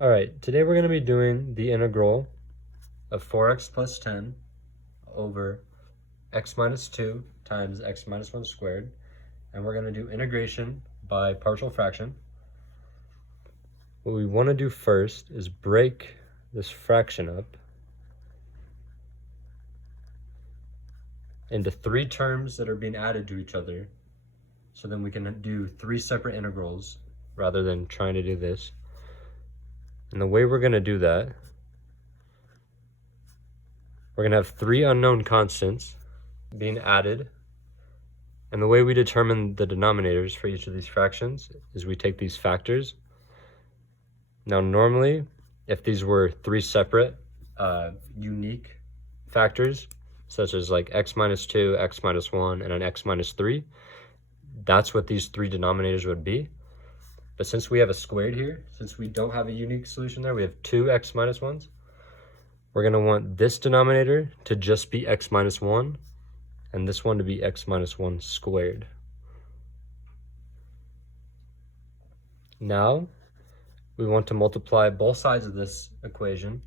All right, today we're going to be doing the integral of 4x plus 10 over x minus 2 times x minus 1 squared. And we're going to do integration by partial fraction. What we want to do first is break this fraction up into three terms that are being added to each other. So then we can do three separate integrals rather than trying to do this. And the way we're going to do that, we're going to have three unknown constants being added. And the way we determine the denominators for each of these fractions is we take these factors. Now, normally, if these were three separate unique factors, such as like x minus 2, x minus 1, and an x minus 3, that's what these three denominators would be. But since we have a squared here, since we don't have a unique solution there, we have two x minus 1s, we're going to want this denominator to just be x minus 1, and this one to be x minus 1 squared. Now, we want to multiply both sides of this equation.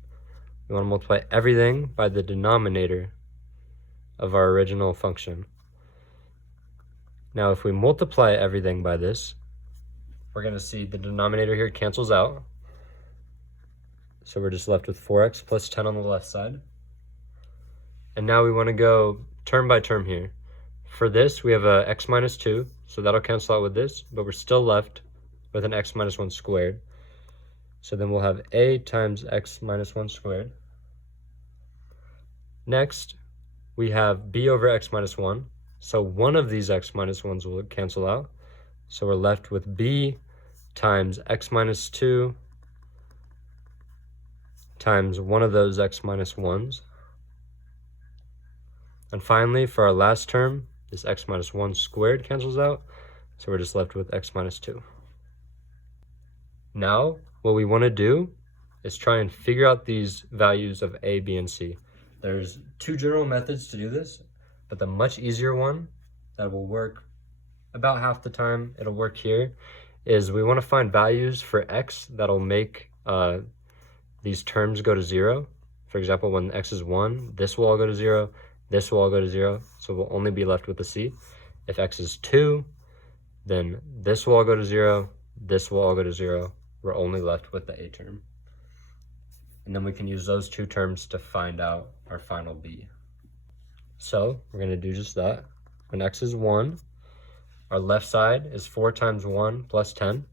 We want to multiply everything by the denominator of our original function. Now, if we multiply everything by this, we're going to see the denominator here cancels out. So we're just left with 4x plus 10 on the left side. And now we want to go term by term here. For this, we have a x minus 2, so that'll cancel out with this, but we're still left with an x minus 1 squared. So then we'll have a times x minus 1 squared. Next, we have b over x minus 1. So one of these x minus 1s will cancel out. So we're left with b times x minus 2 times one of those x minus 1s. And finally, for our last term, this x minus 1 squared cancels out. So we're just left with x minus 2. Now, what we want to do is try and figure out these values of a, b, and c. There's two general methods to do this, but the much easier one that will work about half the time, it'll work here, is we want to find values for x that'll make these terms go to 0. For example, when x is 1, this will all go to 0, this will all go to 0, so we'll only be left with the c. If x is 2, then this will all go to 0, this will all go to 0. We're only left with the a term. And then we can use those two terms to find out our final b. So we're going to do just that. When x is 1, our left side is 4 times 1 plus 10.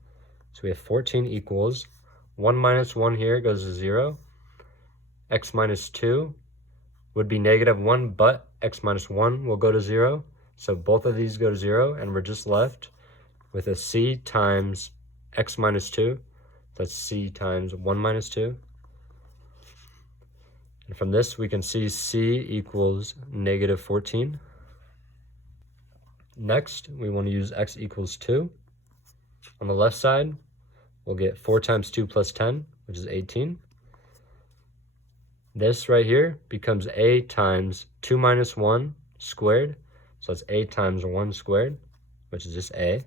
So we have 14 equals 1 minus 1 here goes to 0. X minus 2 would be negative 1, but x minus 1 will go to 0. So both of these go to 0, and we're just left with a c times x minus 2. That's c times 1 minus 2. And from this, we can see c equals negative 14. Next, we want to use x equals 2. On the left side, we'll get 4 times 2 plus 10, which is 18. This right here becomes a times 2 minus 1 squared. So that's a times 1 squared, which is just a.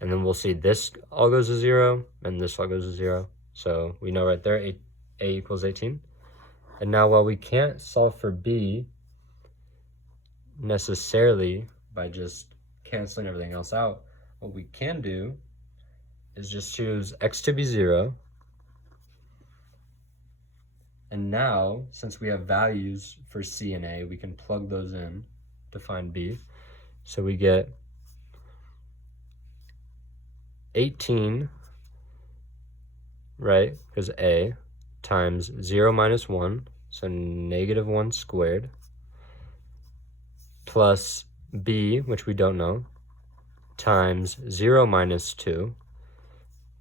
And then we'll see this all goes to 0, and this all goes to 0. So we know right there a equals 18. And now while we can't solve for b necessarily by just canceling everything else out, what we can do is just choose x to be 0. And now, since we have values for c and a, we can plug those in to find b. So we get 18, right, because a, times 0 minus 1, so negative 1 squared, plus b, which we don't know, times 0 minus 2,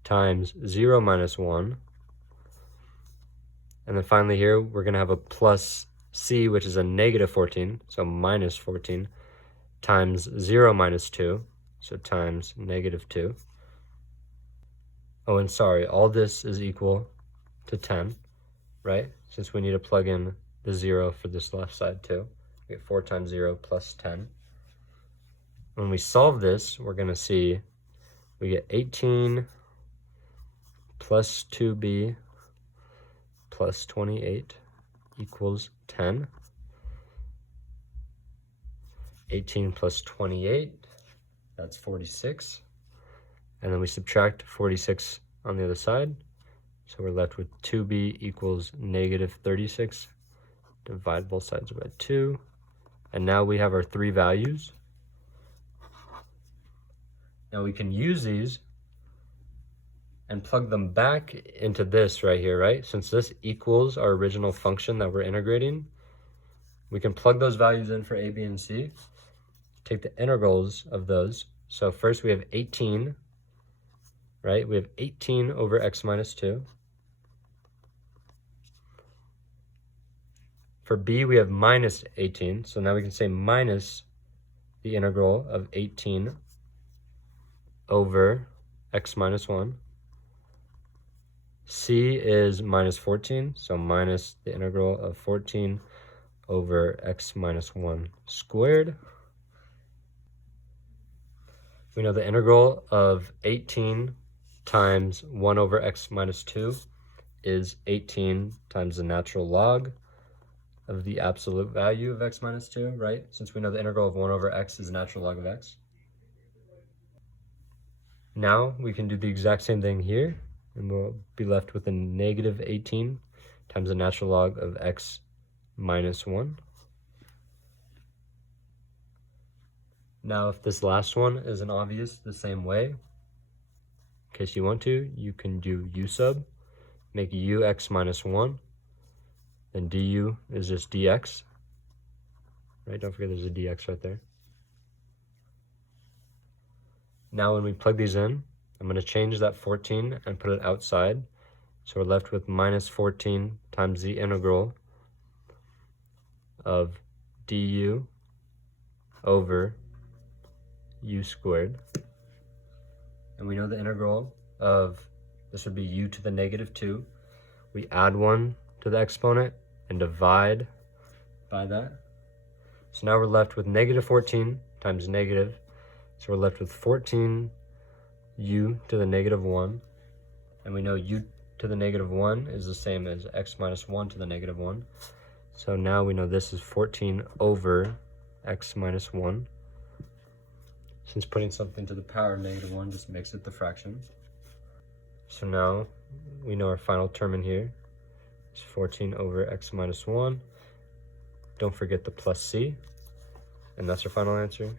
times 0 minus 1. And then finally here, we're going to have a plus c, which is a negative 14, so minus 14, times 0 minus 2, so times negative 2. Oh, and sorry, all this is equal to 10, right? Since we need to plug in the 0 for this left side too. We get 4 times 0 plus 10. When we solve this, we're going to see we get 18 plus 2b plus 28 equals 10. 18 plus 28, that's 46. And then we subtract 46 on the other side. So we're left with 2b equals negative 36. Divide both sides by 2. And now we have our three values. Now we can use these and plug them back into this right here, right? Since this equals our original function that we're integrating, we can plug those values in for a, b, and c. Take the integrals of those. So first we have 18, right? We have 18 over x minus 2. For b, we have minus 18. So now we can say minus the integral of 18 over x minus 1. C is minus 14, so minus the integral of 14 over x minus 1 squared. We know the integral of 18 times 1 over x minus 2 is 18 times the natural log of the absolute value of x minus 2, right? Since we know the integral of 1 over x is the natural log of x. Now we can do the exact same thing here, and we'll be left with a negative 18 times the natural log of x minus 1. Now, if this last one isn't obvious the same way, in case you want to, you can do u sub, make u x minus 1, then du is just dx, right? Don't forget there's a dx right there. Now when we plug these in, I'm going to change that 14 and put it outside. So we're left with minus 14 times the integral of du over u squared. And we know the integral of, this would be u to the negative 2. We add 1 to the exponent and divide by that. So now we're left with negative 14 times negative. So we're left with 14 u to the negative 1. And we know u to the negative 1 is the same as x minus 1 to the negative 1. So now we know this is 14 over x minus 1. Since putting something to the power of negative 1 just makes it the fraction. So now we know our final term in here is 14 over x minus 1. Don't forget the plus c. And that's our final answer.